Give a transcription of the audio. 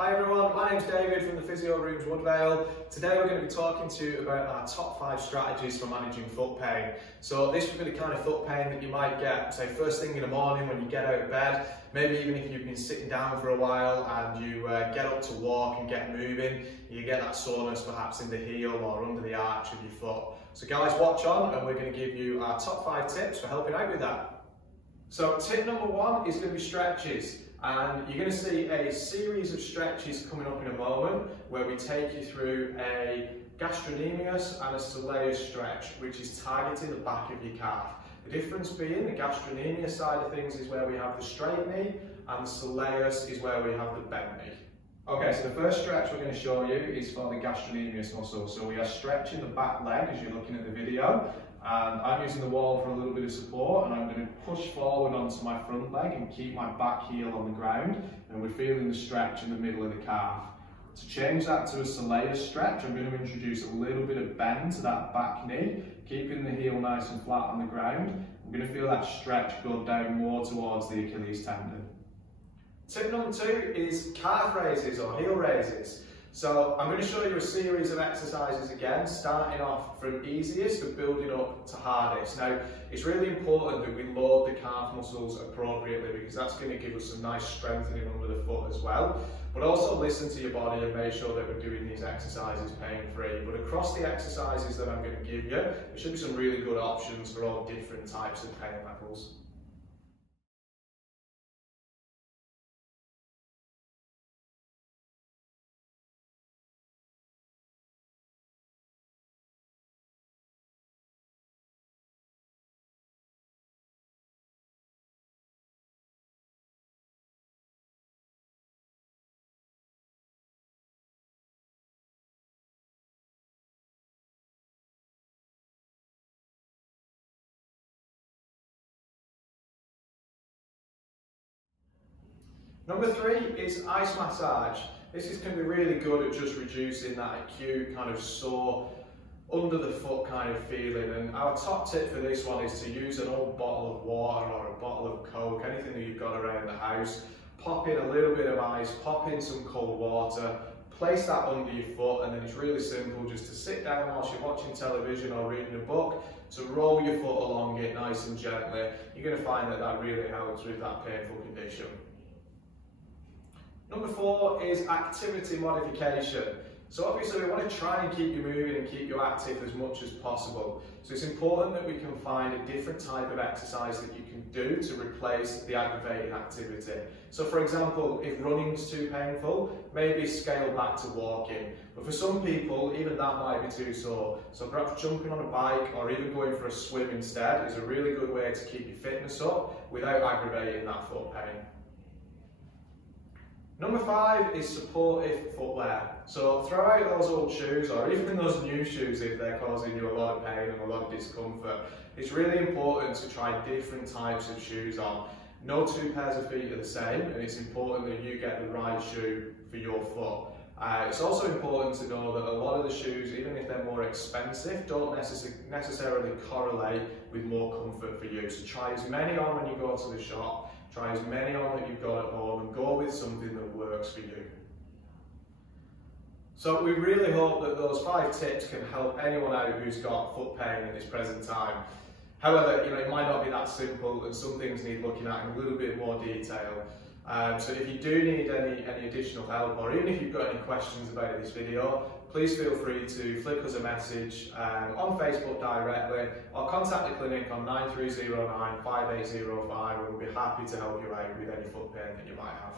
Hi everyone, my name's David from the Physio Rooms Woodvale. Today we're going to be talking to you about our top 5 strategies for managing foot pain. So this would be the kind of foot pain that you might get, say, first thing in the morning when you get out of bed, maybe even if you've been sitting down for a while and you get up to walk and get moving, you get that soreness perhaps in the heel or under the arch of your foot. So guys, watch on and we're going to give you our top 5 tips for helping out with that. So tip number 1 is going to be stretches. And you're going to see a series of stretches coming up in a moment where we take you through a gastrocnemius and a soleus stretch, which is targeting the back of your calf. The difference being the gastrocnemius side of things is where we have the straight knee and the soleus is where we have the bent knee. Okay, so the first stretch we're going to show you is for the gastrocnemius muscle. So we are stretching the back leg as you're looking at the video. And I'm using the wall for a little bit of support, and I'm going to push forward onto my front leg and keep my back heel on the ground, and we're feeling the stretch in the middle of the calf. To change that to a soleus stretch, I'm going to introduce a little bit of bend to that back knee, keeping the heel nice and flat on the ground. I'm going to feel that stretch go down more towards the Achilles tendon. Tip number 2 is calf raises or heel raises. So I'm going to show you a series of exercises again, starting off from easiest and building up to hardest. Now, it's really important that we load the calf muscles appropriately because that's going to give us some nice strengthening under the foot as well. But also listen to your body and make sure that we're doing these exercises pain-free. But across the exercises that I'm going to give you, there should be some really good options for all different types of pain levels. Number 3 is ice massage. This is going to be really good at just reducing that acute kind of sore under the foot kind of feeling. And our top tip for this one is to use an old bottle of water or a bottle of Coke, anything that you've got around the house. Pop in a little bit of ice, pop in some cold water, place that under your foot, and then it's really simple just to sit down whilst you're watching television or reading a book, to roll your foot along it nice and gently. You're going to find that that really helps with that painful condition. Number 4 is activity modification. So obviously we want to try and keep you moving and keep you active as much as possible. So it's important that we can find a different type of exercise that you can do to replace the aggravating activity. So for example, if running's too painful, maybe scale back to walking. But for some people, even that might be too sore. So perhaps jumping on a bike or even going for a swim instead is a really good way to keep your fitness up without aggravating that foot pain. Number 5 is supportive footwear. So throw out those old shoes or even those new shoes if they're causing you a lot of pain and a lot of discomfort. It's really important to try different types of shoes on. No 2 pairs of feet are the same, and it's important that you get the right shoe for your foot. It's also important to know that a lot of the shoes, even if they're more expensive, don't necessarily correlate with more comfort for you. So try as many on when you go to the shop. Try as many on that you've got at home and go with something that works for you. So we really hope that those 5 tips can help anyone out who's got foot pain at this present time. However, it might not be that simple and some things need looking at in a little bit more detail. So if you do need any additional help, or even if you've got any questions about this video, please feel free to flick us a message on Facebook directly or contact the clinic on 9309 5805 and we'll be happy to help you out with any foot pain that you might have.